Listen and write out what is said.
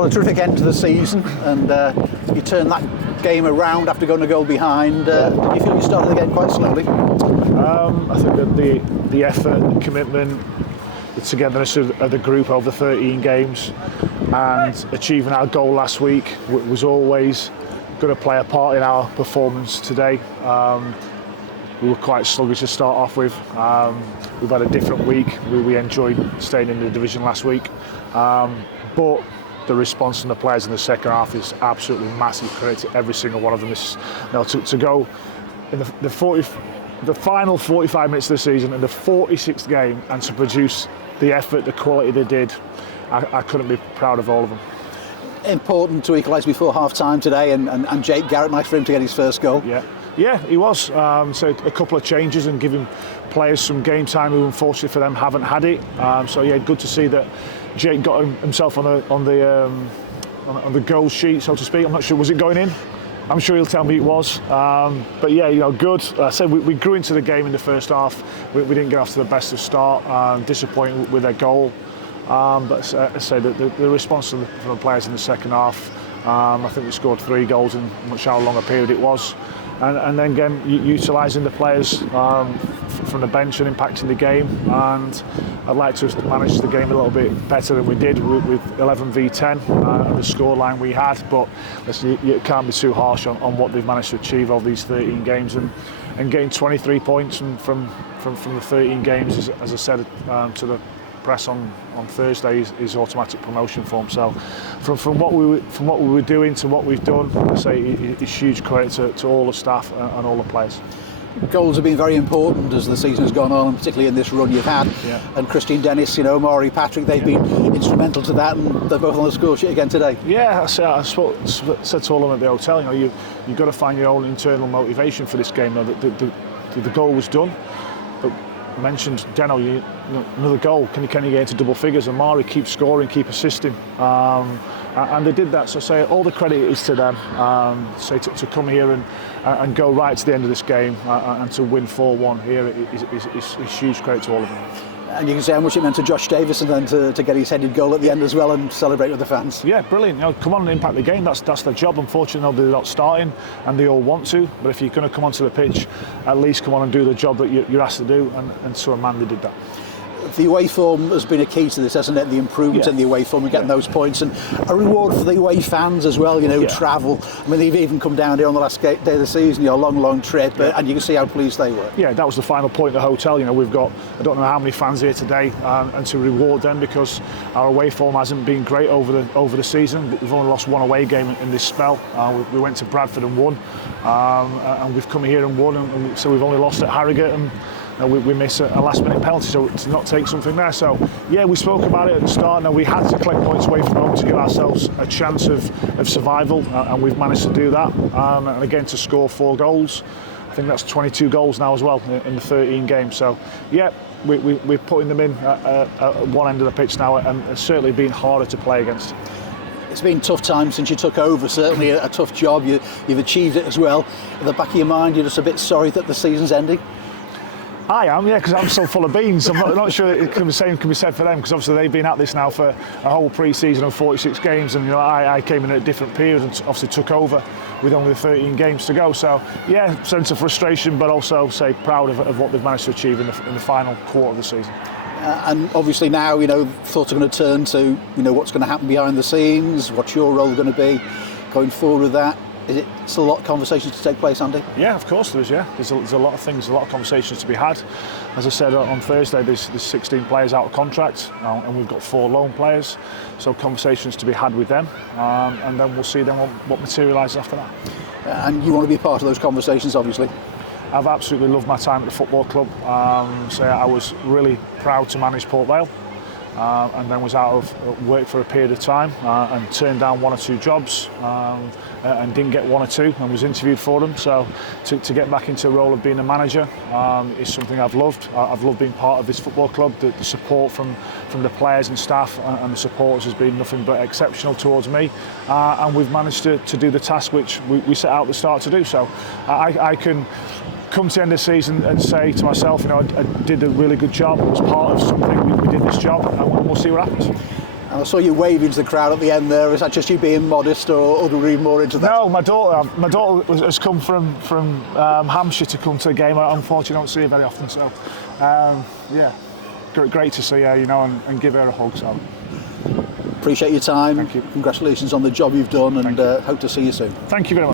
Well, a terrific end to the season, and you turned that game around after going a goal behind. Did you feel you started the game quite slowly? I think that the effort, the commitment, the togetherness of the group over 13 games and achieving our goal last week was always going to play a part in our performance today. We were quite sluggish to start off with. We've had a different week. We enjoyed staying in the division last week. But the response from the players in the second half is absolutely massive. Credit to every single one of them. To go in the final 45 minutes of the season and the 46th game and to produce the effort, the quality they did, I couldn't be proud of all of them. Important to equalise before half-time today, and Jake Garrett, nice for him to get his first goal. Yeah, he was. So a couple of changes and giving players some game time who, unfortunately for them, haven't had it. So yeah, good to see that Jake got himself on the goal sheet, so to speak. I'm not sure, was it going in? I'm sure he'll tell me it was. But yeah, good. I said we grew into the game in the first half. We didn't get off to the best of start. Disappointing with their goal. But I say that the response from the players in the second half. I think we scored 3 goals in much how long a period it was. And then again, utilising the players from the bench and impacting the game. And I'd like to manage the game a little bit better than we did with 11v10 and the scoreline we had. But listen, you can't be too harsh on what they've managed to achieve over these 13 games. And getting 23 points from the 13 games, as I said to the press on Thursday, is automatic promotion for them. So from what we were doing to what we've done, I say it's huge credit to all the staff and all the players. Goals have been very important as the season has gone on, and particularly in this run you've had. Yeah. And Christian Dennis, 𝗬𝗢𝗨𝗥𝗧, they've been instrumental to that, and they're both on the score sheet again today. Yeah, I said to all of them at the hotel, you've got to find your own internal motivation for this game. The goal was done, but I mentioned Deno, another goal. Can you get into double figures? And Mari keep scoring, keep assisting, and they did that. So say all the credit is to them. To come here and go right to the end of this game and to win 4-1 here is huge credit to all of them. And you can see how much it meant to Josh Davison then to get his headed goal at the end as well and celebrate with the fans. Yeah, brilliant. Come on and impact the game. That's their job. Unfortunately, they're not starting, and they all want to. But if you're going to come onto the pitch, at least come on and do the job that you're asked to do. And to a man, they did that. The away form has been a key to this, hasn't it? The improvement in the away form and getting those points, and a reward for the away fans as well. Travel. I mean, they've even come down here on the last day of the season. Long trip, and you can see how pleased they were. Yeah, that was the final point at the hotel. We've got I don't know how many fans here today, and to reward them because our away form hasn't been great over the season. We've only lost 1 away game in this spell. We went to Bradford and won, and we've come here and won, and so we've only lost at Harrogate and. We miss a last-minute penalty, so to not take something there. So, yeah, we spoke about it at the start. Now we had to collect points away from home to give ourselves a chance of survival, and we've managed to do that. And again, to score 4 goals, I think that's 22 goals now as well in the 13 games. So, yeah, we're putting them in at one end of the pitch now, and it's certainly been harder to play against. It's been tough times since you took over, certainly a tough job. You've achieved it as well. At the back of your mind, you're just a bit sorry that the season's ending? I am, yeah, because I'm so full of beans. I'm not sure the same can be said for them, because obviously they've been at this now for a whole pre-season of 46 games, and I came in at a different period and obviously took over with only 13 games to go. So yeah, sense of frustration, but also proud of what they've managed to achieve in the final quarter of the season. And obviously now, thoughts are going to turn to, what's going to happen behind the scenes, what's your role going to be going forward with that. Is it still a lot of conversations to take place, Andy? Yeah, of course there is, yeah. There's a lot of things, a lot of conversations to be had. As I said on Thursday, there's 16 players out of contract, and we've got 4 loan players. So conversations to be had with them, and then we'll see then what materialises after that. And you want to be part of those conversations, obviously? I've absolutely loved my time at the football club. I was really proud to manage Port Vale. And then was out of work for a period of time and turned down 1 or 2 jobs and didn't get 1 or 2 and was interviewed for them. So to get back into the role of being a manager is something I've loved. I've loved being part of this football club. The support from the players and staff and the supporters has been nothing but exceptional towards me, and we've managed to do the task which we set out at the start to do. So I can come to the end of the season and say to myself, I did a really good job. I was part of something. We did this job, and we'll see what happens. And I saw you waving to the crowd at the end there. Is that just you being modest, or are we more into that? No, my daughter has come from Hampshire to come to the game. I unfortunately don't see her very often, so yeah, great to see her, you know, and give her a hug. So appreciate your time. Thank you. Congratulations on the job you've done, and hope to see you soon. Thank you very much.